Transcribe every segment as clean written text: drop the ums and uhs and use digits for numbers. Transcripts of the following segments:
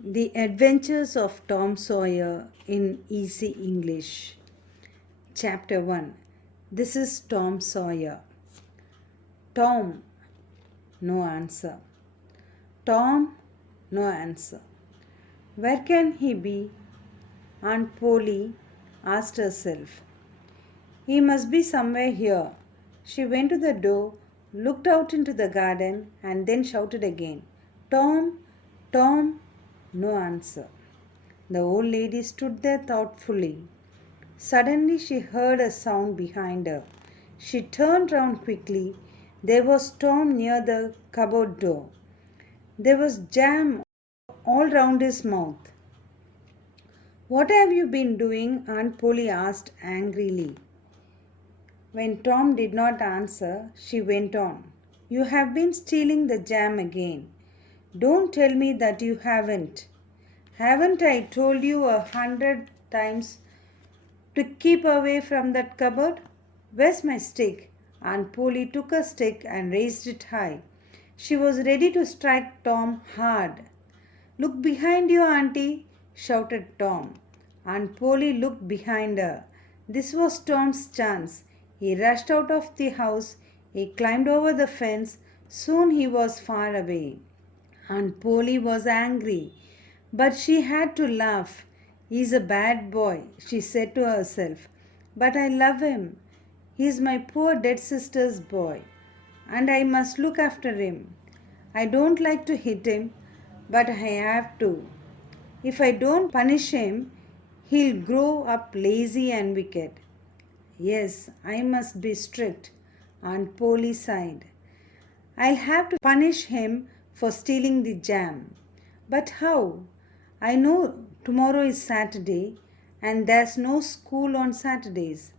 The Adventures of Tom Sawyer in Easy English. Chapter 1. This is Tom Sawyer. Tom, no answer. Tom, no answer. Where can he be? Aunt Polly asked herself. He must be somewhere here. She went to the door, looked out into the garden, and then shouted again, Tom, Tom, no answer. The old lady stood there thoughtfully. Suddenly she heard a sound behind her. She turned round quickly. There was Tom near the cupboard door. There was jam all round his mouth. What have you been doing? Aunt Polly asked angrily. When Tom did not answer, she went on. You have been stealing the jam again. Don't tell me that you haven't. Haven't I told you 100 times to keep away from that cupboard? Where's my stick? Aunt Polly took a stick and raised it high. She was ready to strike Tom hard. Look behind you, Auntie, shouted Tom. Aunt Polly looked behind her. This was Tom's chance. He rushed out of the house. He climbed over the fence. Soon he was far away. Aunt Polly was angry, but she had to laugh. He's a bad boy, she said to herself. But I love him. He's my poor dead sister's boy, and I must look after him. I don't like to hit him, but I have to. If I don't punish him, he'll grow up lazy and wicked. Yes, I must be strict, Aunt Polly sighed. I'll have to punish him for stealing the jam. But how? I know tomorrow is Saturday and there's no school on Saturdays.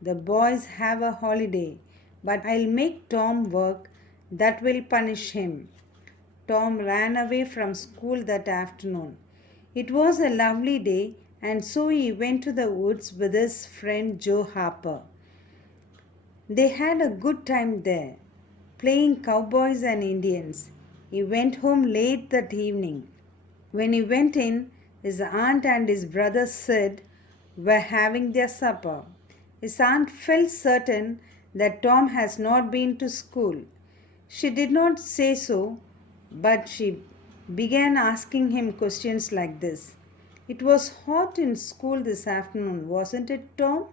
The boys have a holiday, but I'll make Tom work. That will punish him. Tom ran away from school that afternoon. It was a lovely day, and so he went to the woods with his friend Joe Harper. They had a good time there, playing cowboys and Indians. He went home late that evening. When he went in, his aunt and his brother Sid were having their supper. His aunt felt certain that Tom has not been to school. She did not say so, but she began asking him questions like this. It was hot in school this afternoon, wasn't it, Tom?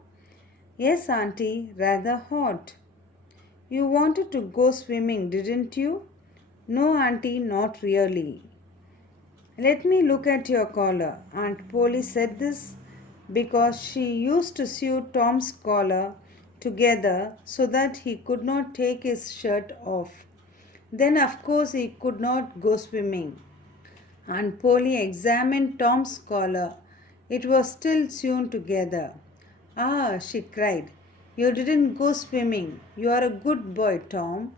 Yes, Auntie, rather hot. You wanted to go swimming, didn't you? No, Auntie, not really. Let me look at your collar. Aunt Polly said this because she used to sew Tom's collar together so that he could not take his shirt off. Then, of course, he could not go swimming. Aunt Polly examined Tom's collar. It was still sewn together. Ah, she cried. You didn't go swimming. You are a good boy, Tom.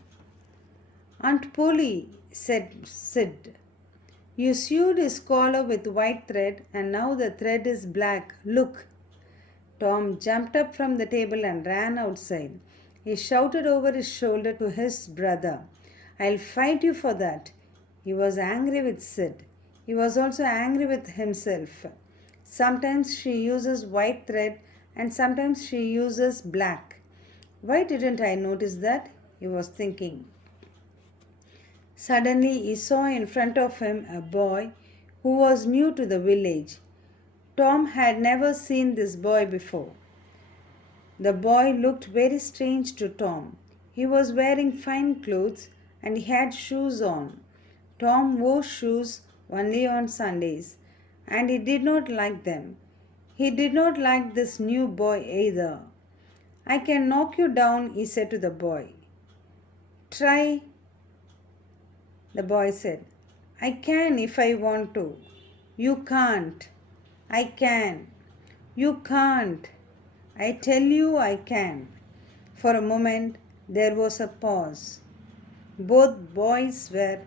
Aunt Polly, said Sid. You sewed his collar with white thread and now the thread is black. Look. Tom jumped up from the table and ran outside. He shouted over his shoulder to his brother. I'll fight you for that. He was angry with Sid. He was also angry with himself. Sometimes she uses white thread and sometimes she uses black. Why didn't I notice that? He was thinking. Suddenly he saw in front of him a boy who was new to the village. Tom had never seen this boy before. The boy looked very strange to Tom. He was wearing fine clothes and he had shoes on. Tom wore shoes only on Sundays and he did not like them. He did not like this new boy either. I can knock you down, he said to the boy. Try, the boy said. I can if I want to. You can't. I can. You can't. I tell you I can. For a moment there was a pause. Both boys were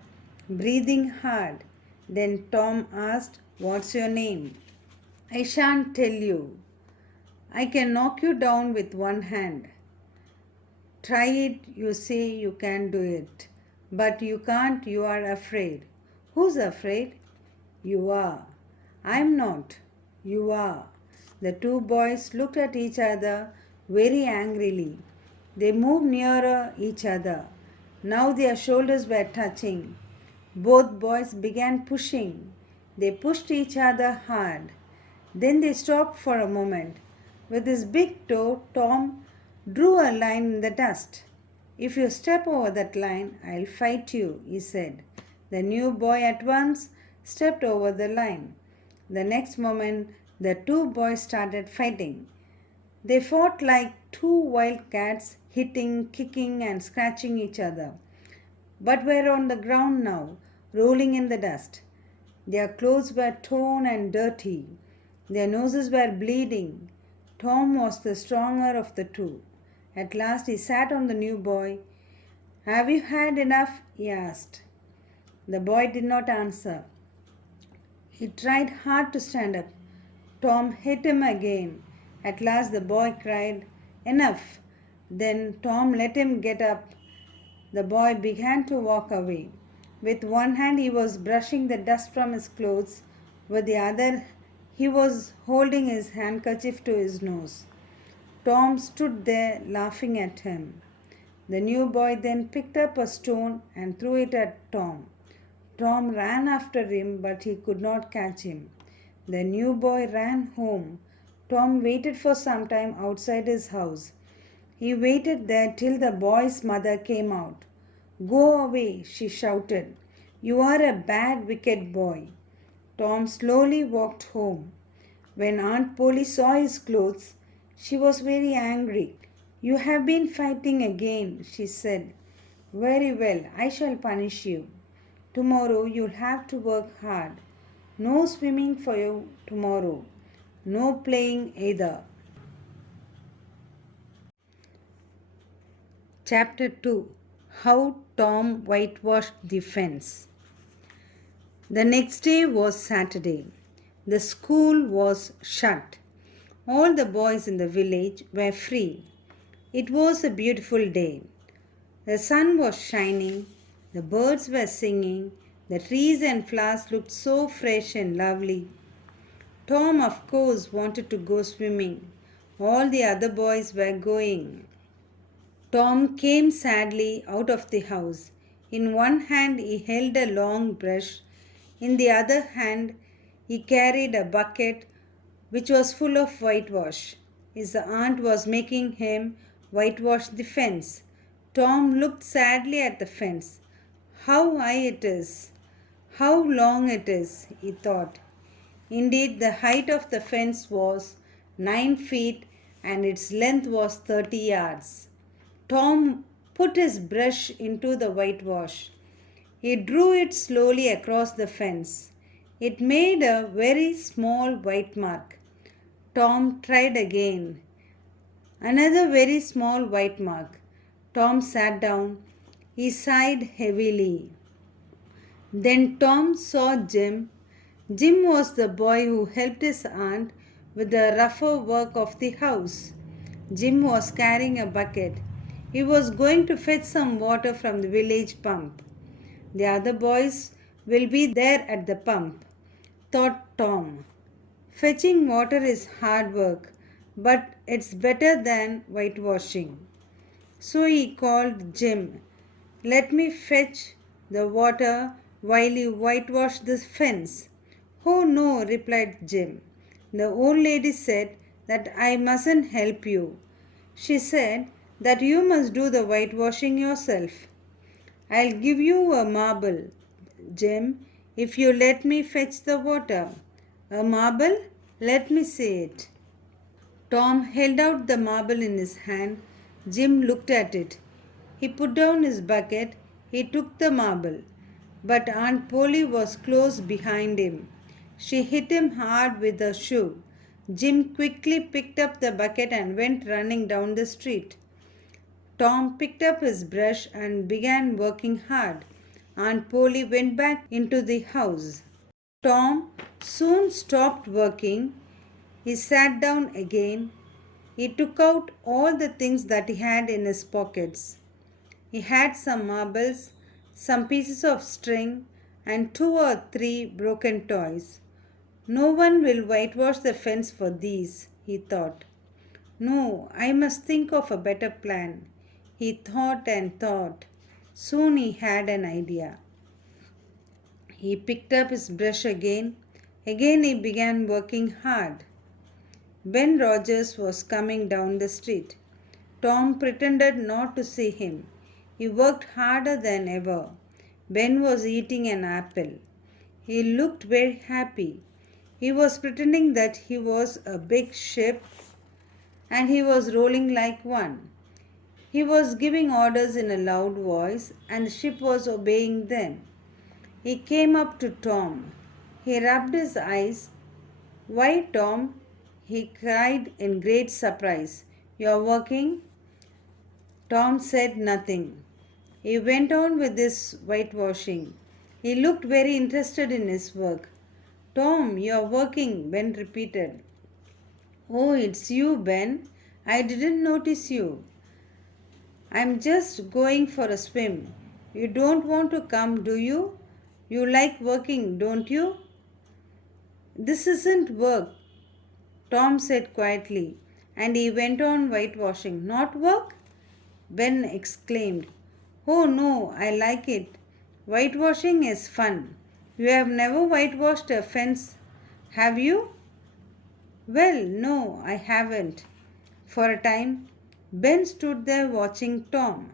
breathing hard. Then Tom asked, What's your name? I shan't tell you. I can knock you down with one hand. Try it, you say you can do it. But you can't, you are afraid. Who's afraid? You are. I'm not. You are. The two boys looked at each other very angrily. They moved nearer each other. Now their shoulders were touching. Both boys began pushing. They pushed each other hard. Then they stopped for a moment. With his big toe, Tom drew a line in the dust. If you step over that line, I'll fight you, he said. The new boy at once stepped over the line. The next moment, the two boys started fighting. They fought like two wild cats, hitting, kicking, and scratching each other, but were on the ground now, rolling in the dust. Their clothes were torn and dirty. Their noses were bleeding. Tom was the stronger of the two. At last he sat on the new boy. Have you had enough? He asked. The boy did not answer. He tried hard to stand up. Tom hit him again. At last the boy cried, Enough! Then Tom let him get up. The boy began to walk away. With one hand he was brushing the dust from his clothes. With the other he was holding his handkerchief to his nose. Tom stood there laughing at him. The new boy then picked up a stone and threw it at Tom. Tom ran after him, but he could not catch him. The new boy ran home. Tom waited for some time outside his house. He waited there till the boy's mother came out. Go away, she shouted. You are a bad, wicked boy. Tom slowly walked home. When Aunt Polly saw his clothes, she was very angry. You have been fighting again, she said. Very well, I shall punish you. Tomorrow you'll have to work hard. No swimming for you tomorrow. No playing either. Chapter 2. How Tom whitewashed the fence. The next day was Saturday. The school was shut. All the boys in the village were free. It was a beautiful day. The sun was shining, the birds were singing, the trees and flowers looked so fresh and lovely. Tom, of course, wanted to go swimming. All the other boys were going. Tom came sadly out of the house. In one hand he held a long brush. In the other hand he carried a bucket which was full of whitewash. His aunt was making him whitewash the fence. Tom looked sadly at the fence. How high it is! How long it is, he thought. Indeed, the height of the fence was 9 feet and its length was 30 yards. Tom put his brush into the whitewash. He drew it slowly across the fence. It made a very small white mark. Tom tried again. Another very small white mark. Tom sat down. He sighed heavily. Then Tom saw Jim. Jim was the boy who helped his aunt with the rougher work of the house. Jim was carrying a bucket. He was going to fetch some water from the village pump. The other boys will be there at the pump, thought Tom. Fetching water is hard work, but it's better than whitewashing. So he called Jim. Let me fetch the water while you whitewash this fence. Oh no, replied Jim. The old lady said that I mustn't help you. She said that you must do the whitewashing yourself. I'll give you a marble, Jim, if you let me fetch the water. A marble? Let me see it. Tom held out the marble in his hand. Jim looked at it. He put down his bucket. He took the marble. But Aunt Polly was close behind him. She hit him hard with a shoe. Jim quickly picked up the bucket and went running down the street. Tom picked up his brush and began working hard. Aunt Polly went back into the house. Tom soon stopped working. He sat down again. He took out all the things that he had in his pockets. He had some marbles, some pieces of string, and 2 or 3 broken toys. No one will whitewash the fence for these, he thought. No, I must think of a better plan. He thought and thought. Soon he had an idea. He picked up his brush again. Again he began working hard. Ben Rogers was coming down the street. Tom pretended not to see him. He worked harder than ever. Ben was eating an apple. He looked very happy. He was pretending that he was a big ship and he was rolling like one. He was giving orders in a loud voice and the ship was obeying them. He came up to Tom. He rubbed his eyes. "Why, Tom?" he cried in great surprise. "You're working?" Tom said nothing. He went on with his whitewashing. He looked very interested in his work. "Tom, you're working," Ben repeated. "Oh, it's you, Ben. I didn't notice you. I'm just going for a swim. You don't want to come, do you? You like working, don't you?" "This isn't work," Tom said quietly, and he went on whitewashing. "Not work?" Ben exclaimed. "Oh no, I like it. Whitewashing is fun. You have never whitewashed a fence, have you?" "Well, no, I haven't." For a time, Ben stood there watching Tom.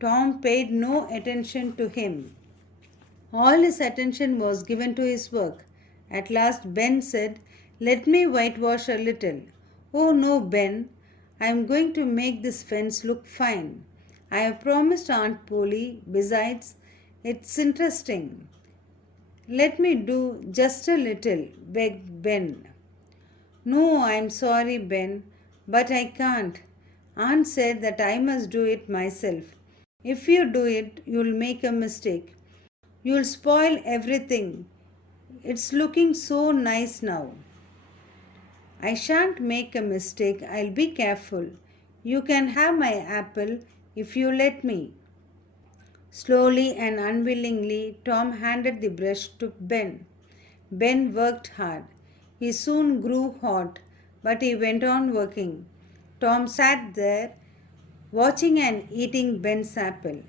Tom paid no attention to him. All his attention was given to his work. At last Ben said, "Let me whitewash a little." "Oh no, Ben. I am going to make this fence look fine. I have promised Aunt Polly. Besides, it's interesting." "Let me do just a little," begged Ben. "No, I'm sorry, Ben, but I can't. Aunt said that I must do it myself. If you do it, you'll make a mistake. You'll spoil everything. It's looking so nice now." "I shan't make a mistake. I'll be careful. You can have my apple if you let me." Slowly and unwillingly, Tom handed the brush to Ben. Ben worked hard. He soon grew hot, but he went on working. Tom sat there, watching and eating Ben's apple.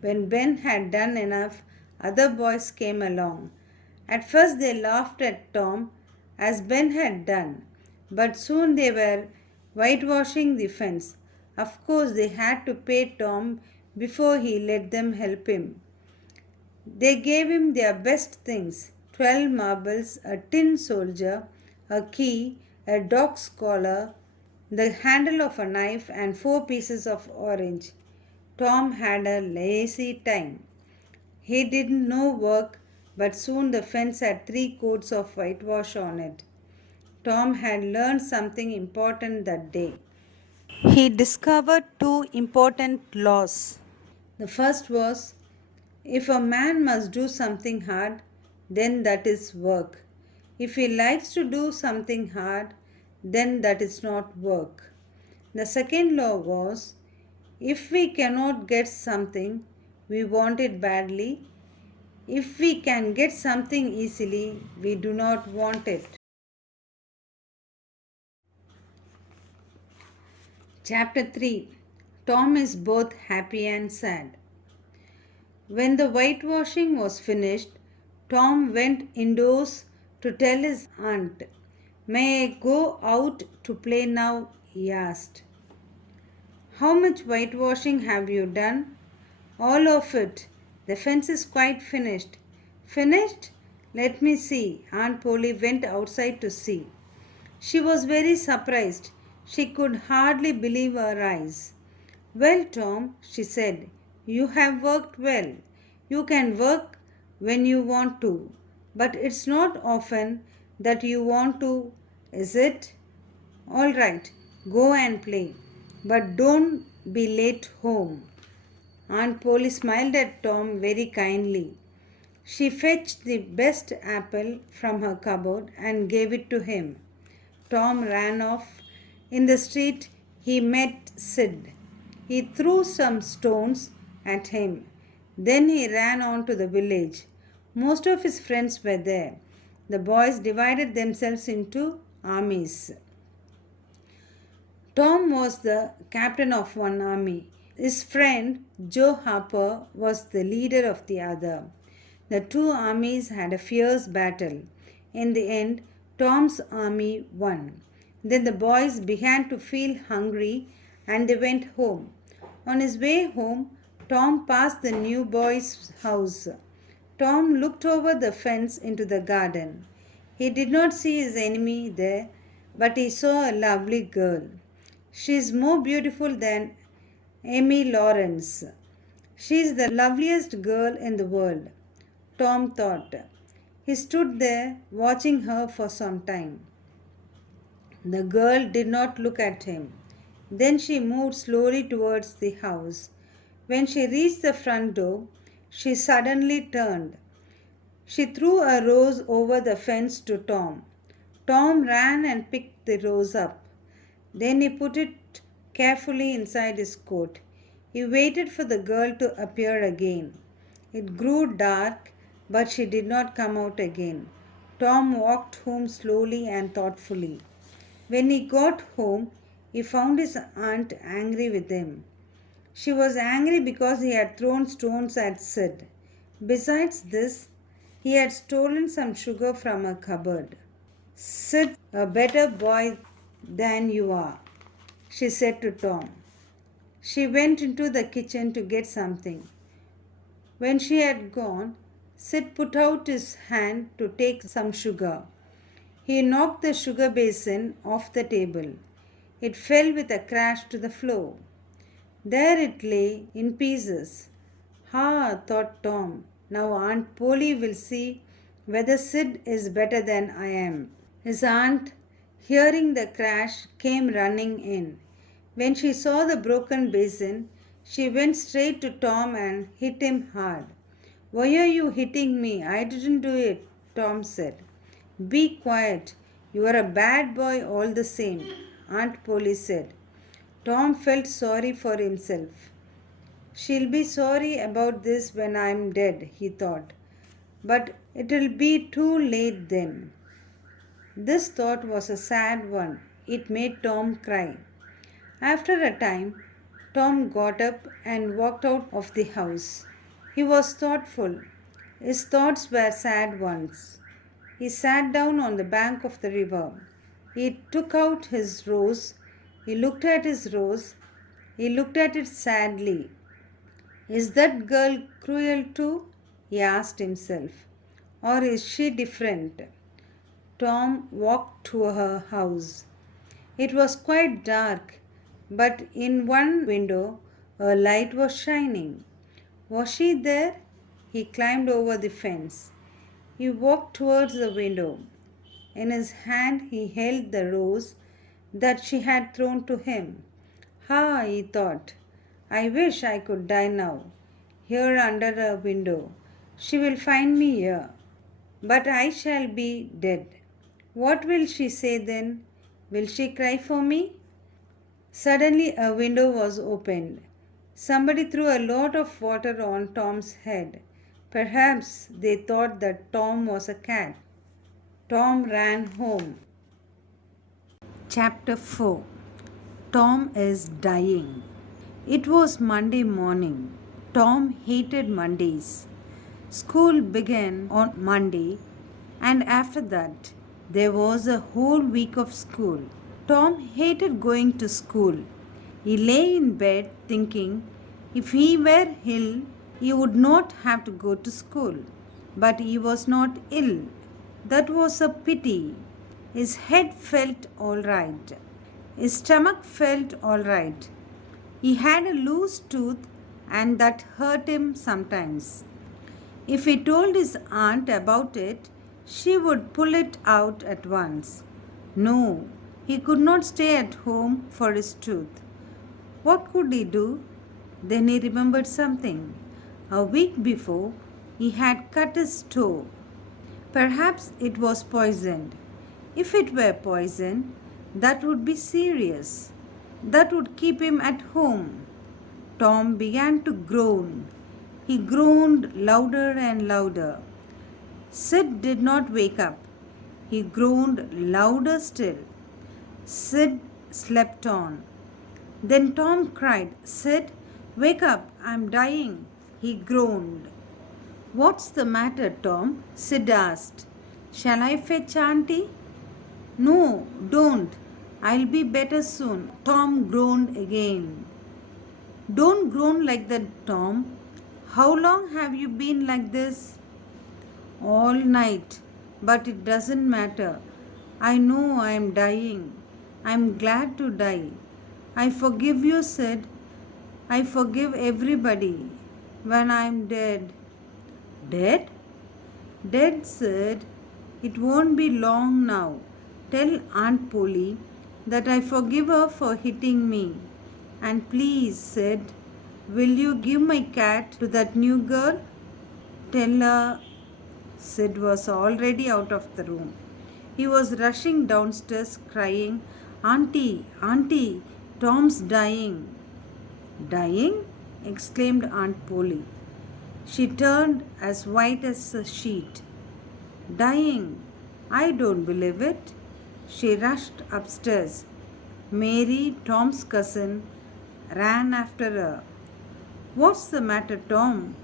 When Ben had done enough, other boys came along. At first they laughed at Tom as Ben had done, but soon they were whitewashing the fence. Of course, they had to pay Tom before he let them help him. They gave him their best things: 12 marbles, a tin soldier, a key, a dog's collar, the handle of a knife, and 4 pieces of orange. Tom had a lazy time. He did no work, but soon the fence had 3 coats of whitewash on it. Tom had learned something important that day. He discovered 2 important laws. The first was, if a man must do something hard, then that is work. If he likes to do something hard, then that is not work. The second law was, if we cannot get something, we want it badly. If we can get something easily, we do not want it. Chapter 3. Tom is both happy and sad. When the whitewashing was finished, Tom went indoors to tell his aunt. "May I go out to play now?" he asked. "How much whitewashing have you done?" "All of it. The fence is quite finished." "Finished? Let me see." Aunt Polly went outside to see. She was very surprised. She could hardly believe her eyes. "Well, Tom," she said, "you have worked well. You can work when you want to, but it's not often that you want to, is it? All right, go and play, but don't be late home." Aunt Polly smiled at Tom very kindly. She fetched the best apple from her cupboard and gave it to him. Tom ran off. In the street, he met Sid. He threw some stones at him. Then he ran on to the village. Most of his friends were there. The boys divided themselves into armies. Tom was the captain of one army. His friend Joe Harper was the leader of the other. The two armies had a fierce battle. In the end, Tom's army won. Then the boys began to feel hungry and they went home. On his way home, Tom passed the new boy's house. Tom looked over the fence into the garden. He did not see his enemy there, but he saw a lovely girl. She is more beautiful than Amy Lawrence. She is the loveliest girl in the world, Tom thought. He stood there watching her for some time. The girl did not look at him. Then she moved slowly towards the house. When she reached the front door, she suddenly turned. She threw a rose over the fence to Tom. Tom ran and picked the rose up. Then he put it carefully inside his coat. He waited for the girl to appear again. It grew dark, but she did not come out again. Tom walked home slowly and thoughtfully. When he got home, he found his aunt angry with him. She was angry because he had thrown stones at Sid. Besides this, he had stolen some sugar from her cupboard. "Sid, a better boy than you are," she said to Tom. She went into the kitchen to get something. When she had gone, Sid put out his hand to take some sugar. He knocked the sugar basin off the table. It fell with a crash to the floor. There it lay in pieces. "Ha," thought Tom, "now Aunt Polly will see whether Sid is better than I am." His aunt, hearing the crash, came running in. When she saw the broken basin, she went straight to Tom and hit him hard. "Why are you hitting me? I didn't do it," Tom said. "Be quiet. You are a bad boy all the same," Aunt Polly said. Tom felt sorry for himself. "She'll be sorry about this when I'm dead," he thought. "But it'll be too late then." This thought was a sad one. It made Tom cry. After a time, Tom got up and walked out of the house. He was thoughtful. His thoughts were sad ones. He sat down on the bank of the river. He took out his rose. He looked at his rose. He looked at it sadly. "Is that girl cruel too?" he asked himself. "Or is she different?" Tom walked to her house. It was quite dark, but in one window a light was shining. Was she there? He climbed over the fence. He walked towards the window. In his hand he held the rose that she had thrown to him. "Ha," he thought, "I wish I could die now, here under a window. She will find me here, but I shall be dead. What will she say then? Will she cry for me?" Suddenly a window was opened. Somebody threw a lot of water on Tom's head. Perhaps they thought that Tom was a cat. Tom ran home. Chapter 4. Tom is dying. It was Monday morning. Tom hated Mondays. School began on Monday, and after that, there was a whole week of school. Tom hated going to school. He lay in bed thinking if he were ill, he would not have to go to school. But he was not ill. That was a pity. His head felt all right. His stomach felt all right. He had a loose tooth and that hurt him sometimes. If he told his aunt about it, she would pull it out at once. No, he could not stay at home for his tooth. What could he do? Then he remembered something. A week before, he had cut his toe. Perhaps it was poisoned. If it were poison, that would be serious. That would keep him at home. Tom began to groan. He groaned louder and louder. Sid did not wake up. He groaned louder still. Sid slept on. Then Tom cried, Sid, wake up, I'm dying. He groaned. What's the matter, Tom? Sid asked. Shall I fetch Auntie? No, don't. I'll be better soon. Tom groaned again. Don't groan like that, Tom. How long have you been like this? All night. But it doesn't matter. I know I am dying. I'm glad to die. I forgive you, Sid. I forgive everybody. When I'm dead. Dead? Dead, Sid. It won't be long now. Tell Aunt Polly that I forgive her for hitting me. And please, Sid, will you give my cat to that new girl? Tell her. Sid was already out of the room. He was rushing downstairs crying, Auntie, Auntie, Tom's dying. Dying? Exclaimed Aunt Polly. She turned as white as a sheet. Dying? I don't believe it. She rushed upstairs. Mary, Tom's cousin, ran after her. What's the matter, Tom?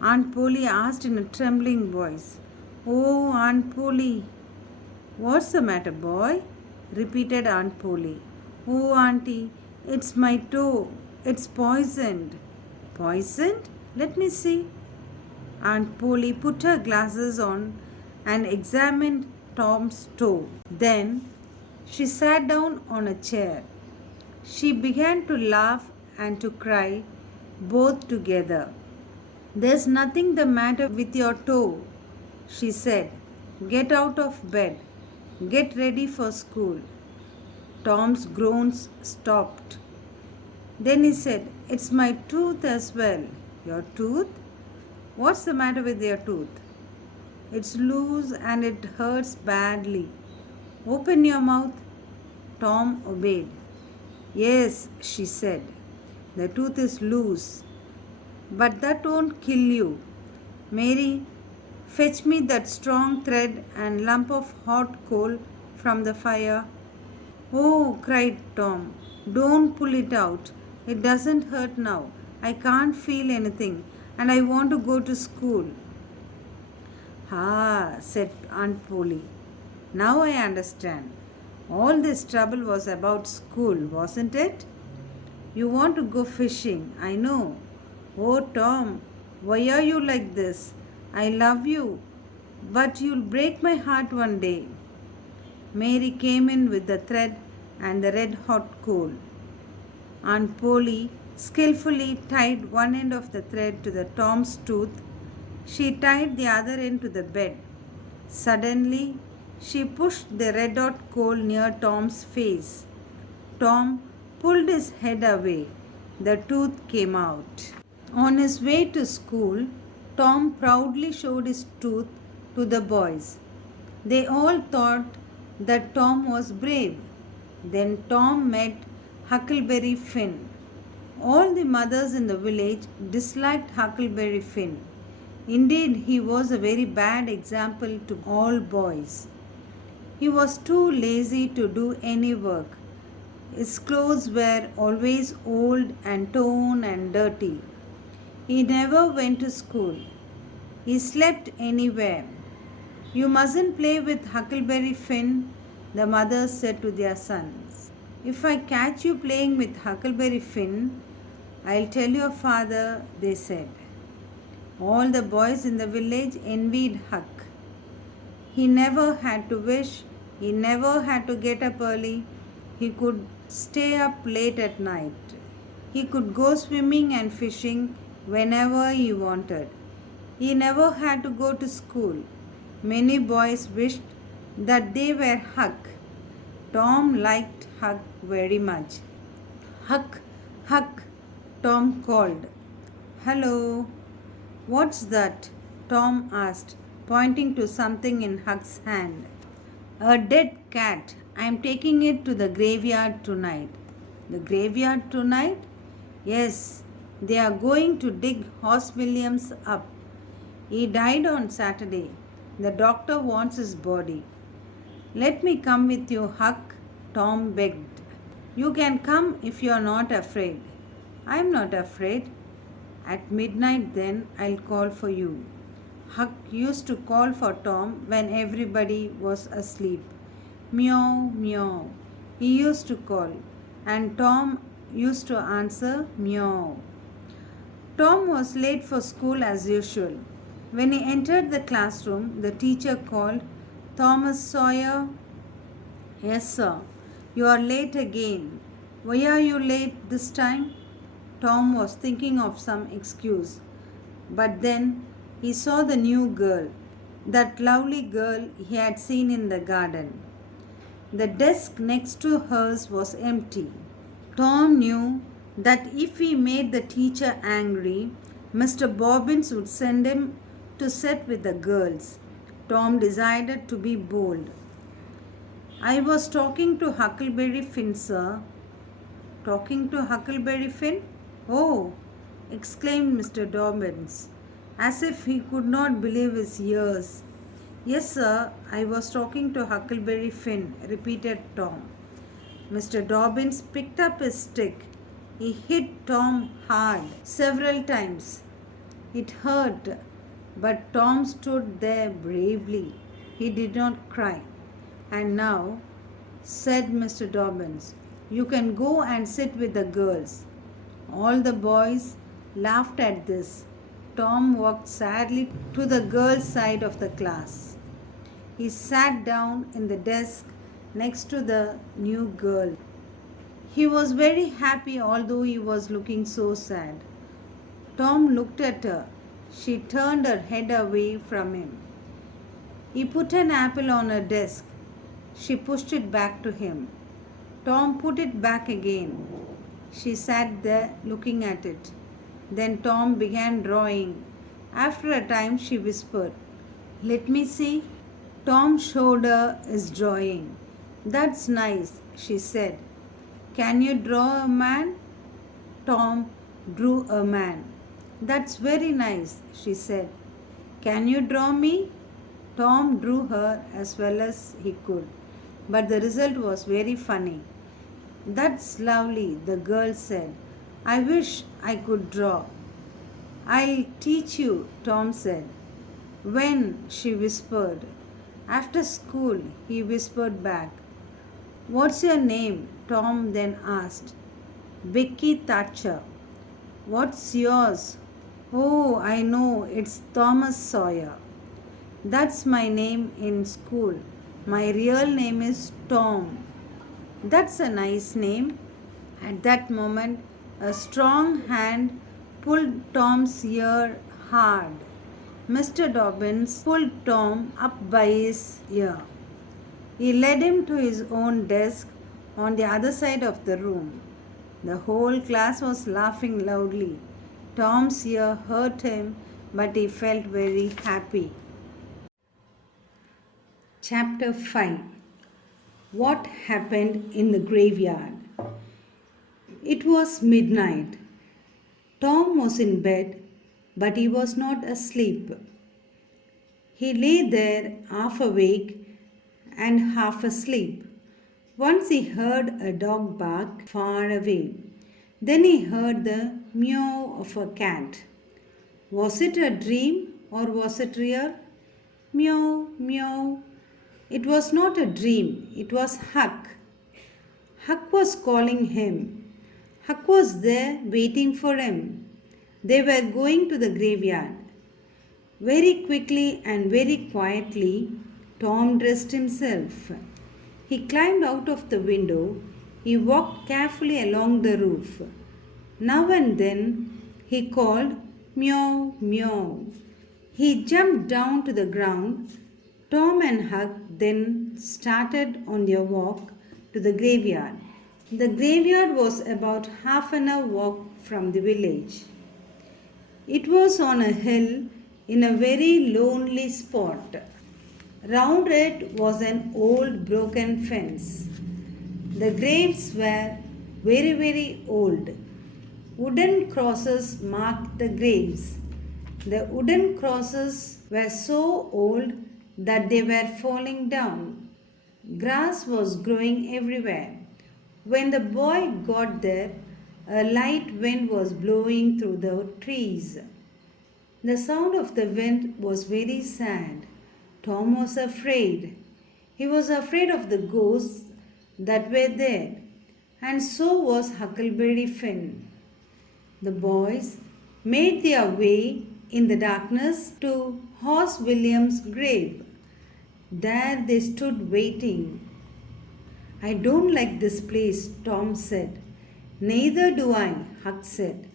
Aunt Polly asked in a trembling voice. Oh, Aunt Polly. What's the matter, boy? Repeated Aunt Polly. Oh, Auntie, it's my toe. It's poisoned. Poisoned? Let me see. Aunt Polly put her glasses on and examined Tom's toe. Then she sat down on a chair. She began to laugh and to cry, both together. There's nothing the matter with your toe, she said. Get out of bed. Get ready for school. Tom's groans stopped. Then he said, It's my tooth as well. Your tooth? What's the matter with your tooth? It's loose and it hurts badly. Open your mouth. Tom obeyed. Yes, she said. The tooth is loose. But that won't kill you. Mary, fetch me that strong thread and lump of hot coal from the fire. Oh, cried Tom, don't pull it out. It doesn't hurt now. I can't feel anything and I want to go to school. Ah, said Aunt Polly. Now I understand. All this trouble was about school, wasn't it? You want to go fishing, I know. Oh, Tom, why are you like this? I love you, but you'll break my heart one day. Mary came in with the thread and the red hot coal. Aunt Polly skillfully tied one end of the thread to the Tom's tooth. She tied the other end to the bed. Suddenly, she pushed the red hot coal near Tom's face. Tom pulled his head away. The tooth came out. On his way to school, Tom proudly showed his tooth to the boys. They all thought that Tom was brave. Then Tom met Huckleberry Finn. All the mothers in the village disliked Huckleberry Finn. Indeed, he was a very bad example to all boys. He was too lazy to do any work. His clothes were always old and torn and dirty. He never went to school. He slept anywhere. You mustn't play with Huckleberry Finn, the mothers said to their sons. If I catch you playing with Huckleberry Finn, I'll tell your father, they said. All the boys in the village envied Huck. He never had to wish, he never had to get up early, he could stay up late at night. He could go swimming and fishing whenever he wanted. He never had to go to school. Many boys wished that they were Huck. Tom liked Huck very much. Huck, Huck, Tom called. Hello. What's that? Tom asked, pointing to something in Huck's hand. A dead cat. I'm taking it to the graveyard tonight. The graveyard tonight? Yes, they are going to dig Hoss Williams up. He died on Saturday. The doctor wants his body. Let me come with you, Huck, Tom begged. You can come if you are not afraid. I am not afraid. At midnight, then, I'll call for you. Huck used to call for Tom when everybody was asleep. Meow, meow. He used to call, and Tom used to answer meow. Tom was late for school as usual. When he entered the classroom, the teacher called, Thomas Sawyer. Yes, sir. You are late again. Why are you late this time? Tom was thinking of some excuse. But then he saw the new girl, that lovely girl he had seen in the garden. The desk next to hers was empty. Tom knew that if he made the teacher angry, Mr. Bobbins would send him to sit with the girls. Tom decided to be bold. I was talking to Huckleberry Finn, sir. Talking to Huckleberry Finn? Oh, exclaimed Mr. Dobbins, as if he could not believe his ears. Yes, sir, I was talking to Huckleberry Finn, repeated Tom. Mr. Dobbins picked up his stick. He hit Tom hard several times. It hurt, but Tom stood there bravely. He did not cry. And now, said Mr. Dobbins, you can go and sit with the girls. All the boys laughed at this. Tom walked sadly to the girls' side of the class. He sat down in the desk next to the new girl. He was very happy although he was looking so sad. Tom looked at her. She turned her head away from him. He put an apple on her desk. She pushed it back to him. Tom put it back again. She sat there looking at it. Then Tom began drawing. After a time she whispered, Let me see. Tom showed her his drawing. That's nice, she said. Can you draw a man? Tom drew a man. That's very nice, she said. Can you draw me? Tom drew her as well as he could, but the result was very funny. That's lovely, the girl said. I wish I could draw. I'll teach you, Tom said. When? She whispered. After school, he whispered back. What's your name? Tom then asked. Becky Thatcher. What's yours? Oh, I know, it's Thomas Sawyer. That's my name in school. My real name is Tom. That's a nice name. At that moment, a strong hand pulled Tom's ear hard. Mr. Dobbins pulled Tom up by his ear. He led him to his own desk on the other side of the room. The whole class was laughing loudly. Tom's ear hurt him, but he felt very happy. Chapter 5. What happened in the graveyard? It was midnight. Tom was in bed, but he was not asleep. He lay there half awake and half asleep. Once he heard a dog bark far away. Then he heard the meow of a cat. Was it a dream or was it real? Meow, meow. It was not a dream, it was Huck. Huck was calling him. Huck was there waiting for him. They were going to the graveyard. Very quickly and very quietly, Tom dressed himself. He climbed out of the window. He walked carefully along the roof. Now and then he called, meow, meow. He jumped down to the ground. Tom and Huck then started on their walk to the graveyard. The graveyard was about half an hour walk from the village. It was on a hill in a very lonely spot. Round it was an old broken fence. The graves were very, very old. Wooden crosses marked the graves. The wooden crosses were so old that they were falling down. Grass was growing everywhere. When the boy got there, a light wind was blowing through the trees. The sound of the wind was very sad. Tom was afraid. He was afraid of the ghosts that were there, and so was Huckleberry Finn. The boys made their way in the darkness to Horse William's grave. There they stood waiting. I don't like this place, Tom said. Neither do I, Huck said.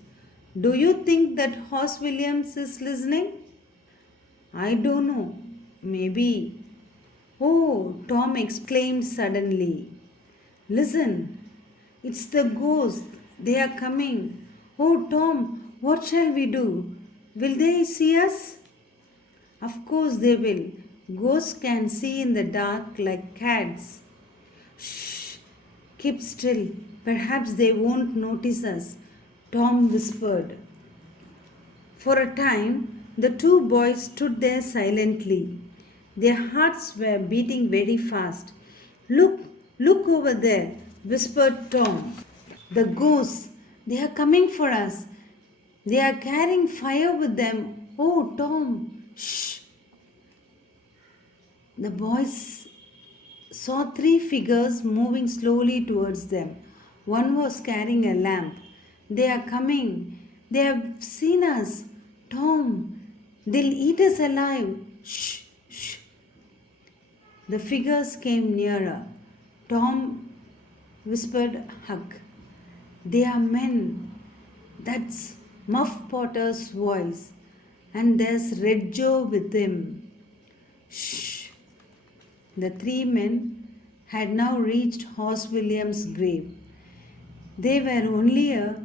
Do you think that Horse Williams is listening? I don't know. Maybe. Oh, Tom exclaimed suddenly. Listen, it's the ghosts. They are coming. Oh, Tom, what shall we do? Will they see us? Of course they will. Ghosts can see in the dark like cats. Shh, keep still. Perhaps they won't notice us, Tom whispered. For a time, the two boys stood there silently. Their hearts were beating very fast. Look, look over there, whispered Tom. The ghosts, they are coming for us. They are carrying fire with them. Oh, Tom, shh. The boys saw three figures moving slowly towards them. One was carrying a lamp. They are coming. They have seen us. Tom, they'll eat us alive. Shh, shh. The figures came nearer. Tom whispered, Huck. They are men. That's Muff Potter's voice. And there's Red Joe with him. Shh. The three men had now reached Horse William's grave. They were only a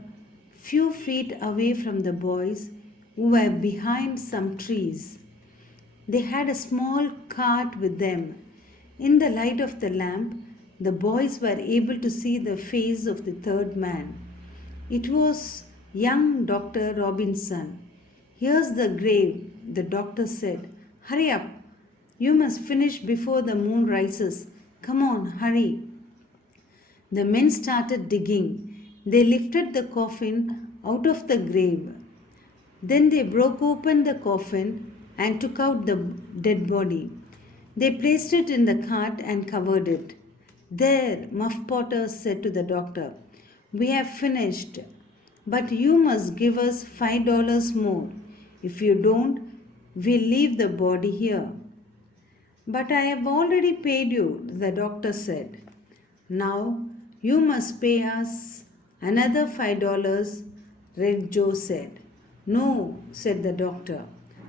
few feet away from the boys who were behind some trees. They had a small cart with them. In the light of the lamp, the boys were able to see the face of the third man. It was young Dr. Robinson. Here's the grave, the doctor said. Hurry up. You must finish before the moon rises. Come on, hurry. The men started digging. They lifted the coffin out of the grave. Then they broke open the coffin and took out the dead body. They placed it in the cart and covered it. There, Muff Potter said to the doctor, we have finished, but you must give us $5 more. If you don't, we'll leave the body here. But I have already paid you, the doctor said. Now you must pay us another $5, Red Joe said. No, said the doctor.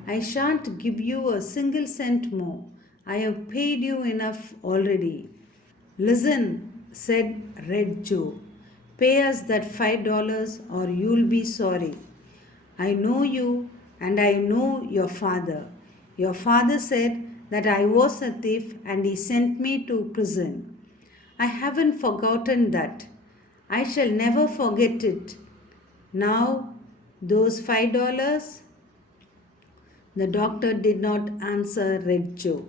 I shan't give you a single cent more. I have paid you enough already. Listen, said Red Joe. Pay us that $5 or you'll be sorry. I know you and I know your father. Your father said that I was a thief and he sent me to prison. I haven't forgotten that. I shall never forget it. Now, those $5? The doctor did not answer Red Joe.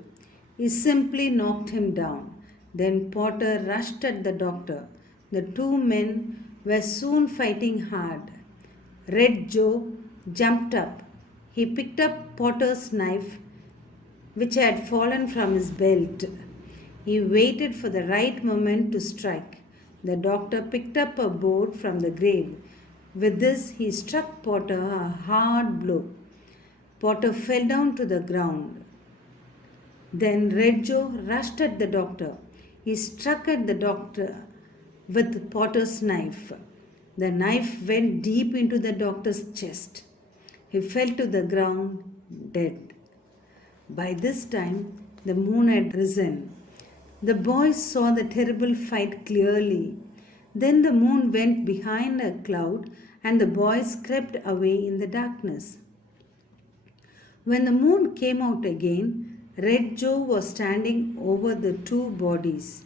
He simply knocked him down. Then Potter rushed at the doctor. The two men were soon fighting hard. Red Joe jumped up. He picked up Potter's knife, which had fallen from his belt. He waited for the right moment to strike. The doctor picked up a board from the grave. With this, he struck Potter a hard blow. Potter fell down to the ground. Then Red Joe rushed at the doctor. He struck at the doctor with Potter's knife. The knife went deep into the doctor's chest. He fell to the ground dead. By this time, the moon had risen. The boys saw the terrible fight clearly. Then the moon went behind a cloud and the boys crept away in the darkness. When the moon came out again, Red Joe was standing over the two bodies.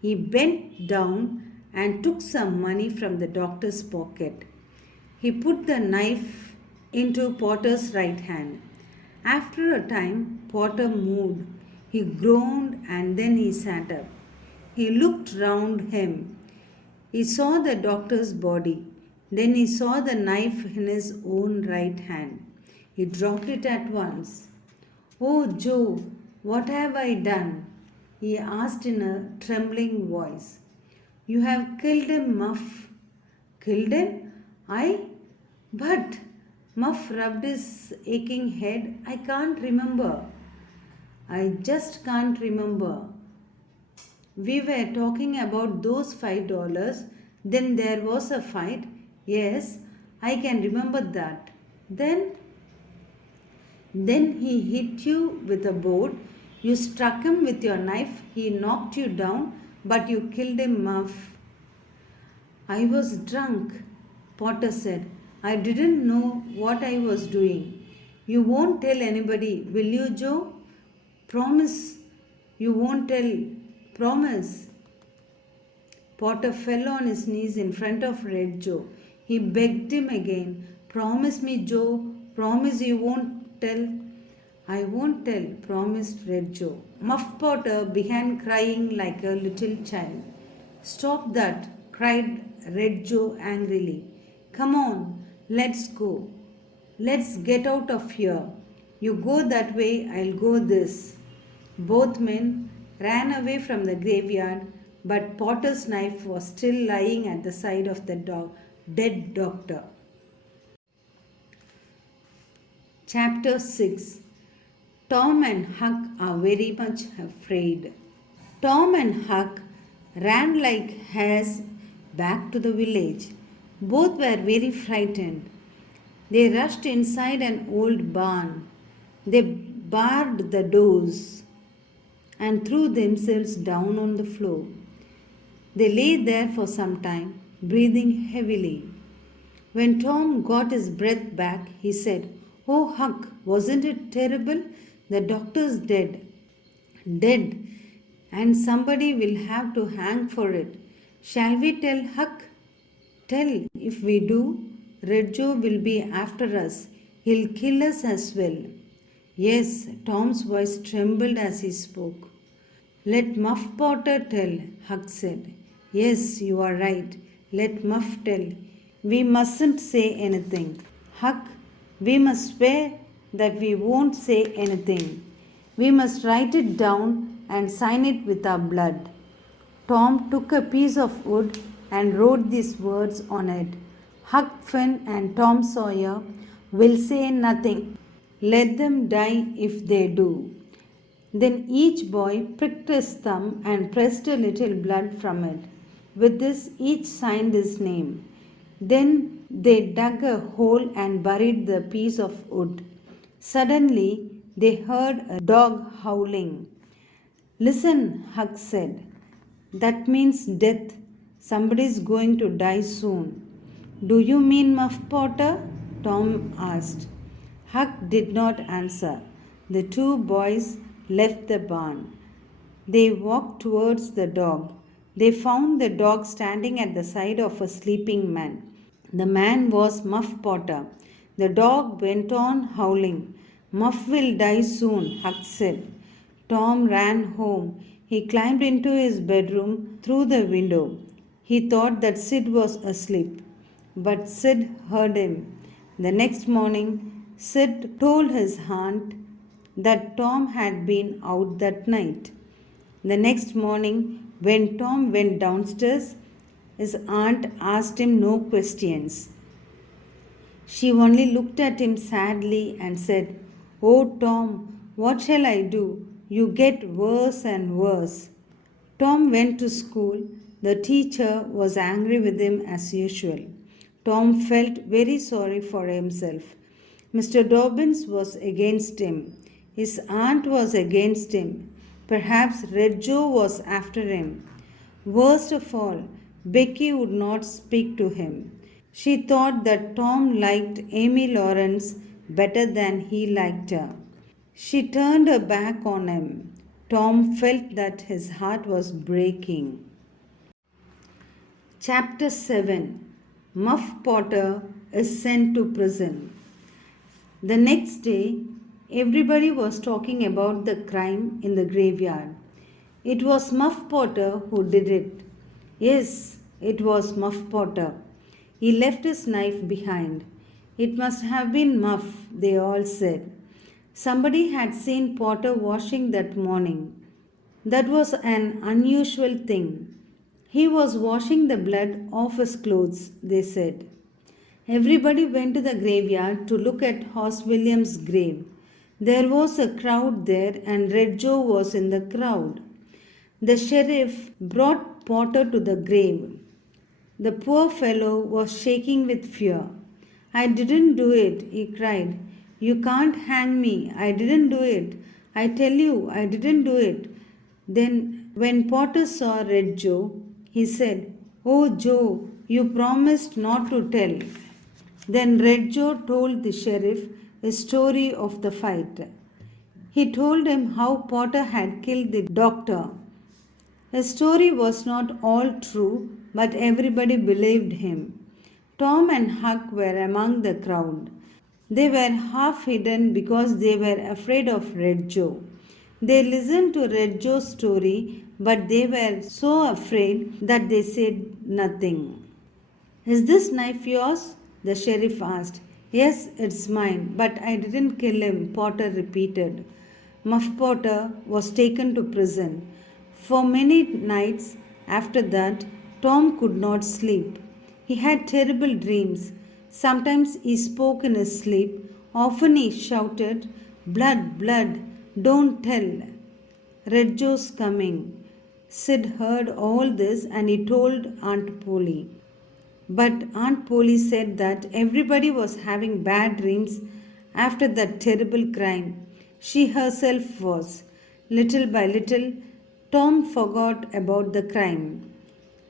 He bent down and took some money from the doctor's pocket. He put the knife into Potter's right hand. After a time, Potter moved. He groaned and then he sat up. He looked round him. He saw the doctor's body. Then he saw the knife in his own right hand. He dropped it at once. "Oh, Joe, what have I done?" he asked in a trembling voice. "You have killed him, Muff." "Killed him? I? But," Muff rubbed his aching head, "I can't remember. I just can't remember. We were talking about those $5. Then there was a fight. Yes, I can remember that. Then he hit you with a board. You struck him with your knife. He knocked you down, but you killed him, Muff." "I was drunk," Potter said. "I didn't know what I was doing." "You won't tell anybody, will you, Joe? Promise you won't tell. Promise." Potter fell on his knees in front of Red Joe. He begged him again. "Promise me, Joe. Promise you won't tell." "I won't tell," promised Red Joe. Muff Potter began crying like a little child. "Stop that," cried Red Joe angrily. "Come on, let's go. Let's get out of here. You go that way, I'll go this." Both men ran away from the graveyard, but Potter's knife was still lying at the side of the dead doctor. Chapter 6. Tom and Huck are very much afraid. Tom and Huck ran like hares back to the village. Both were very frightened. They rushed inside an old barn. They barred the doors and threw themselves down on the floor. They lay there for some time, breathing heavily. When Tom got his breath back, he said, "Oh, Huck, wasn't it terrible? The doctor's dead. Dead. And somebody will have to hang for it. Shall we tell Huck?" "Tell. If we do, Red Joe will be after us. He'll kill us as well." "Yes," Tom's voice trembled as he spoke. "Let Muff Potter tell," Huck said. "Yes, you are right. Let Muff tell. We mustn't say anything. Huck, we must swear that we won't say anything. We must write it down and sign it with our blood." Tom took a piece of wood and wrote these words on it. "Huck Finn and Tom Sawyer will say nothing. Let them die if they do." Then each boy pricked his thumb and pressed a little blood from it. With this, each signed his name. Then they dug a hole and buried the piece of wood. Suddenly, they heard a dog howling. "Listen," Huck said. "That means death. Somebody's going to die soon." "Do you mean Muff Potter?" Tom asked. Huck did not answer. The two boys left the barn. They walked towards the dog. They found the dog standing at the side of a sleeping man. The man was Muff Potter. The dog went on howling. "Muff will die soon," Huck said. Tom ran home. He climbed into his bedroom through the window. He thought that Sid was asleep, but Sid heard him. The next morning, Sid told his aunt that Tom had been out that night. The next morning, when Tom went downstairs, his aunt asked him no questions. She only looked at him sadly and said, "Oh, Tom, what shall I do? You get worse and worse." Tom went to school. The teacher was angry with him as usual. Tom felt very sorry for himself. Mr. Dobbins was against him. His aunt was against him. Perhaps Red Joe was after him. Worst of all, Becky would not speak to him. She thought that Tom liked Amy Lawrence better than he liked her. She turned her back on him. Tom felt that his heart was breaking. Chapter 7. Muff Potter is sent to prison. The next day, Everybody was talking about the crime in the graveyard. It was Muff Potter who did it. Yes, it was Muff Potter. He left his knife behind. It must have been Muff, they all said. Somebody had seen Potter washing that morning. That was an unusual thing. He was washing the blood off his clothes, they said. Everybody went to the graveyard to look at Hoss William's grave. There was a crowd there, and Red Joe was in the crowd. The sheriff brought Potter to the grave. The poor fellow was shaking with fear. I didn't do it, he cried. You can't hang me. I didn't do it. I tell you, I didn't do it. Then, when Potter saw Red Joe, he said, Oh, Joe, you promised not to tell. Then Red Joe told the sheriff a story of the fight. He told him how Potter had killed the doctor. His story was not all true, but everybody believed him. Tom and Huck were among the crowd. They were half hidden because they were afraid of Red Joe. They listened to Red Joe's story, but they were so afraid that they said nothing. Is this knife yours? The sheriff asked. Yes, it's mine, but I didn't kill him, Potter repeated. Muff Potter was taken to prison. For many nights after that, Tom could not sleep. He had terrible dreams. Sometimes he spoke in his sleep. Often he shouted, Blood, blood, don't tell. Red Joe's coming. Sid heard all this and he told Aunt Polly. But Aunt Polly said that everybody was having bad dreams after that terrible crime. She herself was. Little by little, Tom forgot about the crime.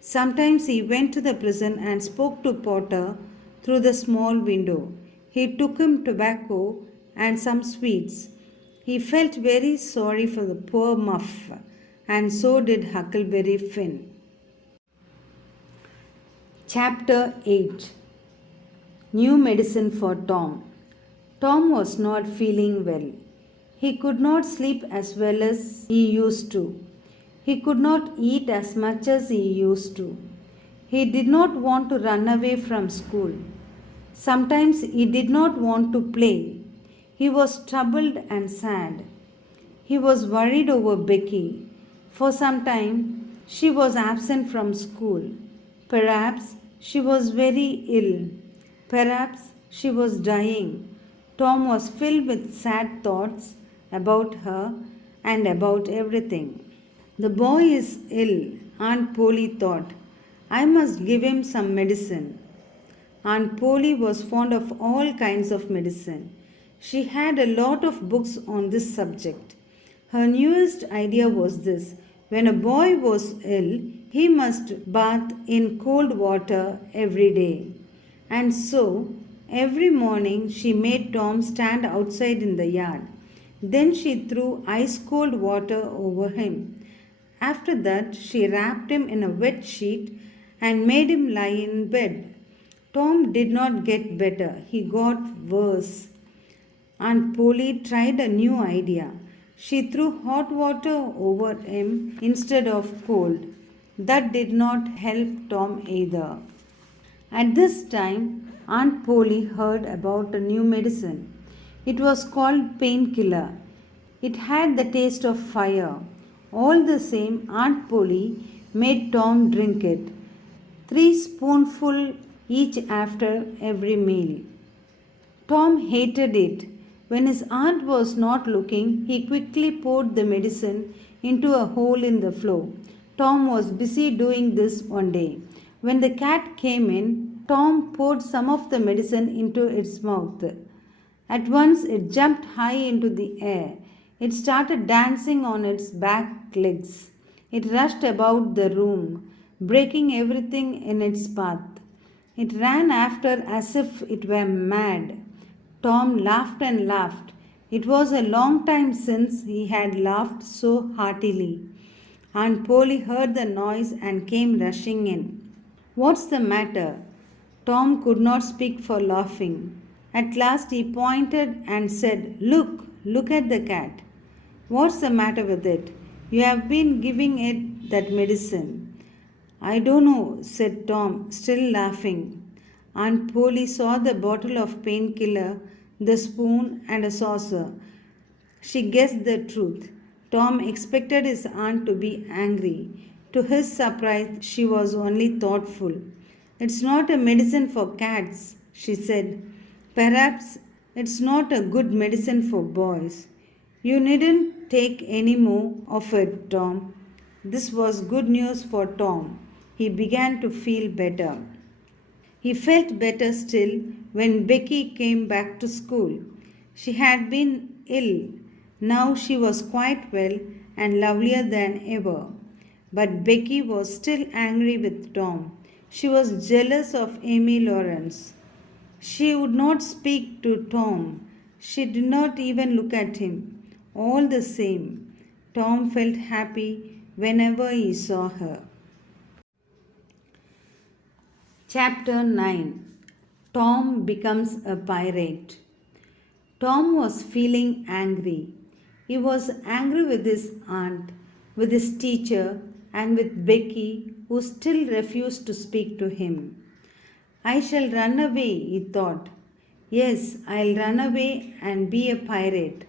Sometimes he went to the prison and spoke to Potter through the small window. He took him tobacco and some sweets. He felt very sorry for the poor Muff, and so did Huckleberry Finn. Chapter 8 New Medicine for Tom. Tom was not feeling well. He could not sleep as well as he used to. He could not eat as much as he used to. He did not want to run away from school. Sometimes he did not want to play. He was troubled and sad. He was worried over Becky. For some time, she was absent from school. Perhaps she was very ill. Perhaps she was dying. Tom was filled with sad thoughts about her and about everything. The boy is ill, Aunt Polly thought. I must give him some medicine. Aunt Polly was fond of all kinds of medicine. She had a lot of books on this subject. Her newest idea was this. When a boy was ill, he must bath in cold water every day. And so, every morning she made Tom stand outside in the yard. Then she threw ice cold water over him. After that, she wrapped him in a wet sheet and made him lie in bed. Tom did not get better, he got worse. Aunt Polly tried a new idea. She threw hot water over him instead of cold. That did not help Tom either. At this time, Aunt Polly heard about a new medicine. It was called painkiller. It had the taste of fire. All the same, Aunt Polly made Tom drink it. 3 spoonfuls each after every meal. Tom hated it. When his aunt was not looking, he quickly poured the medicine into a hole in the floor. Tom was busy doing this one day. When the cat came in, Tom poured some of the medicine into its mouth. At once it jumped high into the air. It started dancing on its back legs. It rushed about the room, breaking everything in its path. It ran after as if it were mad. Tom laughed and laughed. It was a long time since he had laughed so heartily. Aunt Polly heard the noise and came rushing in. What's the matter? Tom could not speak for laughing. At last he pointed and said, Look, Look at the cat. What's the matter with it? You have been giving it that medicine. I don't know, said Tom, still laughing. Aunt Polly saw the bottle of painkiller, the spoon, and a saucer. She guessed the truth. Tom expected his aunt to be angry. To his surprise, she was only thoughtful. It's not a medicine for cats, she said. Perhaps it's not a good medicine for boys. You needn't take any more of it, Tom. This was good news for Tom. He began to feel better. He felt better still when Becky came back to school. She had been ill. Now she was quite well and lovelier than ever. But Becky was still angry with Tom. She was jealous of Amy Lawrence. She would not speak to Tom. She did not even look at him. All the same, Tom felt happy whenever he saw her. Chapter 9. Tom becomes a pirate. Tom was feeling angry. He was angry with his aunt, with his teacher, and with Becky, who still refused to speak to him. I shall run away, he thought. Yes, I'll run away and be a pirate.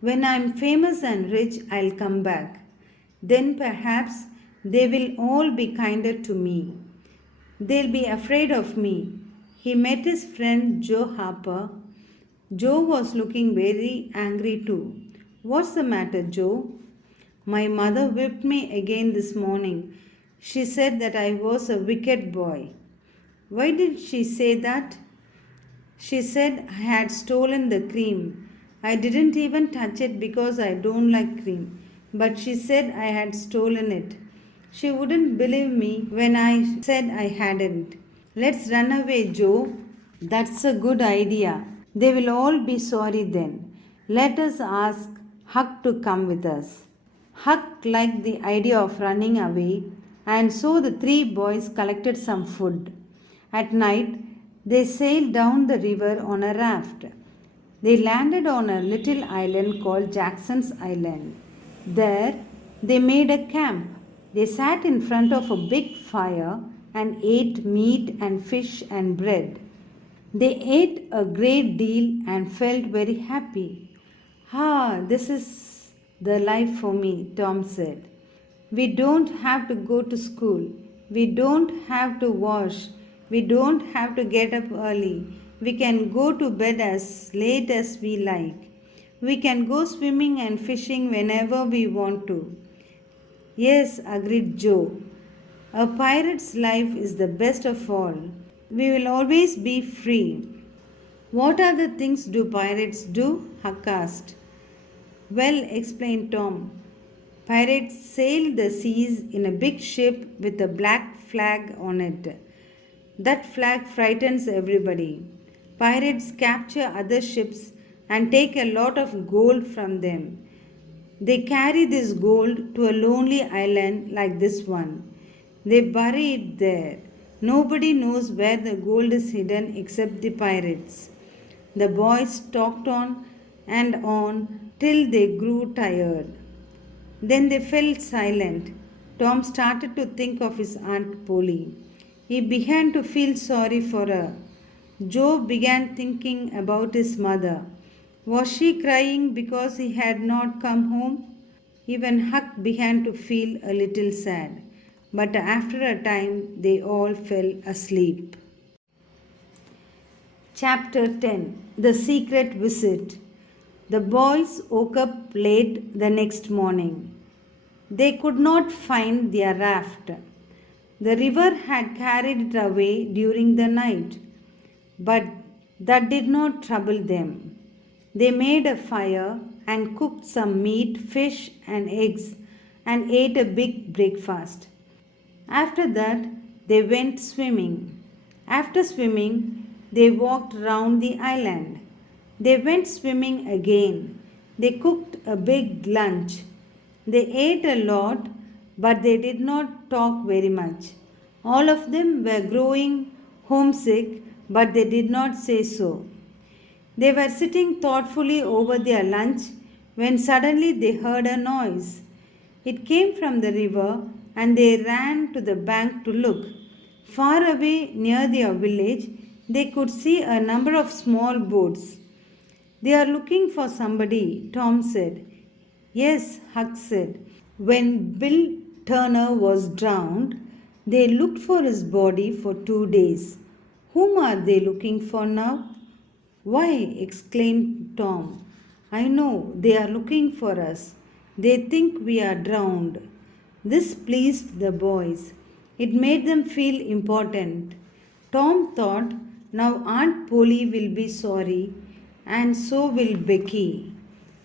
When I'm famous and rich, I'll come back. Then perhaps they will all be kinder to me. They'll be afraid of me. He met his friend Joe Harper. Joe was looking very angry too. What's the matter, Joe? My mother whipped me again this morning. She said that I was a wicked boy. Why did she say that? She said I had stolen the cream. I didn't even touch it because I don't like cream. But she said I had stolen it. She wouldn't believe me when I said I hadn't. Let's run away, Joe. That's a good idea. They will all be sorry then. Let us ask Huck to come with us. Huck liked the idea of running away, and so the three boys collected some food. At night, they sailed down the river on a raft. They landed on a little island called Jackson's Island. There, they made a camp. They sat in front of a big fire and ate meat and fish and bread. They ate a great deal and felt very happy. Ah, this is the life for me, Tom said. We don't have to go to school. We don't have to wash. We don't have to get up early. We can go to bed as late as we like. We can go swimming and fishing whenever we want to. Yes, agreed Joe. A pirate's life is the best of all. We will always be free. What other things do pirates do? Huck asked. Well, explained Tom. Pirates sail the seas in a big ship with a black flag on it. That flag frightens everybody. Pirates capture other ships and take a lot of gold from them. They carry this gold to a lonely island like this one. They bury it there. Nobody knows where the gold is hidden except the pirates. The boys talked on and on till they grew tired. Then they fell silent. Tom started to think of his Aunt Polly. He began to feel sorry for her. Joe began thinking about his mother. Was she crying because he had not come home? Even Huck began to feel a little sad. But after a time, they all fell asleep. Chapter 10. The Secret Visit. The boys woke up late the next morning. They could not find their raft. The river had carried it away during the night, but that did not trouble them. They made a fire and cooked some meat, fish, and eggs and ate a big breakfast. After that, they went swimming. After swimming, they walked round the island. They went swimming again. They cooked a big lunch. They ate a lot, but they did not talk very much. All of them were growing homesick, but they did not say so. They were sitting thoughtfully over their lunch when suddenly they heard a noise. It came from the river and they ran to the bank to look. Far away near their village, they could see a number of small boats. They are looking for somebody, Tom said. Yes, Huck said. When Bill Turner was drowned, they looked for his body for 2 days. Whom are they looking for now? Why, exclaimed Tom. I know they are looking for us. They think we are drowned. This pleased the boys. It made them feel important. Tom thought, now Aunt Polly will be sorry, and so will Becky.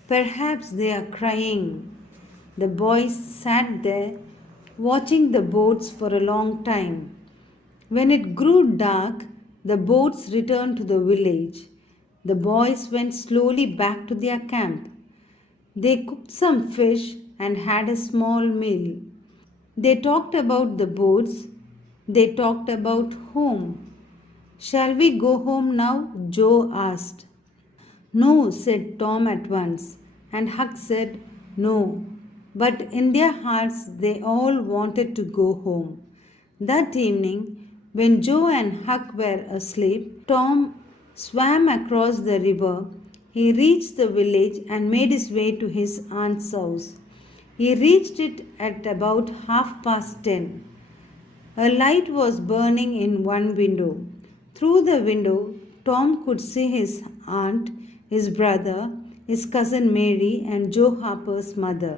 Perhaps they are crying. The boys sat there watching the boats for a long time. When it grew dark, the boats returned to the village. The boys went slowly back to their camp. They cooked some fish and had a small meal. They talked about the boats. They talked about home. Shall we go home now? Joe asked. No, said Tom at once, and Huck said no. But in their hearts they all wanted to go home. That evening, when Joe and Huck were asleep, Tom swam across the river. He reached the village and made his way to his aunt's house. He reached it at about 10:30. A light was burning in one window. Through the window, Tom could see his aunt, his brother, his cousin Mary, and Joe Harper's mother.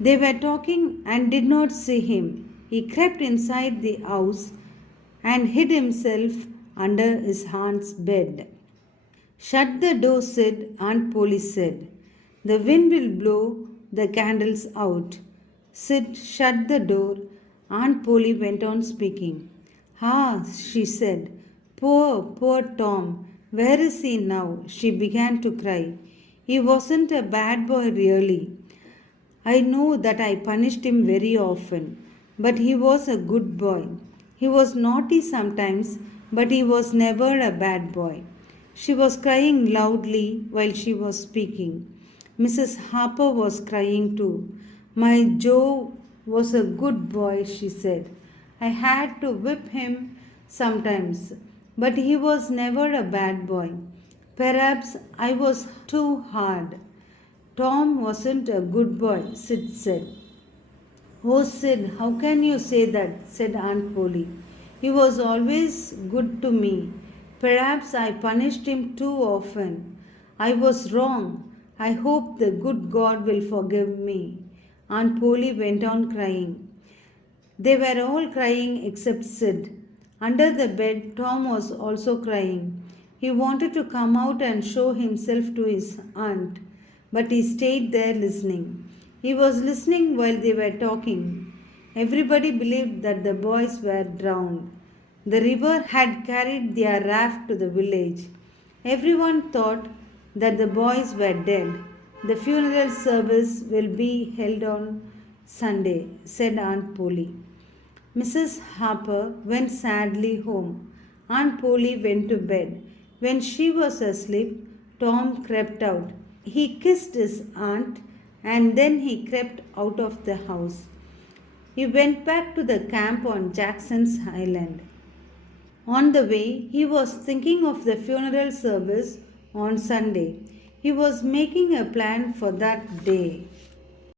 They were talking and did not see him. He crept inside the house and hid himself under his aunt's bed. Shut the door, Sid, Aunt Polly said. The wind will blow the candles out. Sid shut the door. Aunt Polly went on speaking. Ah, she said, poor Tom. Where is he now? She began to cry. He wasn't a bad boy, really. I know that I punished him very often, but he was a good boy. He was naughty sometimes, but he was never a bad boy. She was crying loudly while she was speaking. Mrs. Harper was crying too. My Joe was a good boy, she said. I had to whip him sometimes, but he was never a bad boy. Perhaps I was too hard. Tom wasn't a good boy, Sid said. Oh, Sid, how can you say that? Said Aunt Polly. He was always good to me. Perhaps I punished him too often. I was wrong. I hope the good God will forgive me. Aunt Polly went on crying. They were all crying except Sid. Under the bed, Tom was also crying. He wanted to come out and show himself to his aunt, but he stayed there listening. He was listening while they were talking. Everybody believed that the boys were drowned. The river had carried their raft to the village. Everyone thought that the boys were dead. The funeral service will be held on Sunday, said Aunt Polly. Mrs. Harper went sadly home. Aunt Polly went to bed. When she was asleep, Tom crept out. He kissed his aunt and then he crept out of the house. He went back to the camp on Jackson's Island. On the way, he was thinking of the funeral service on Sunday. He was making a plan for that day.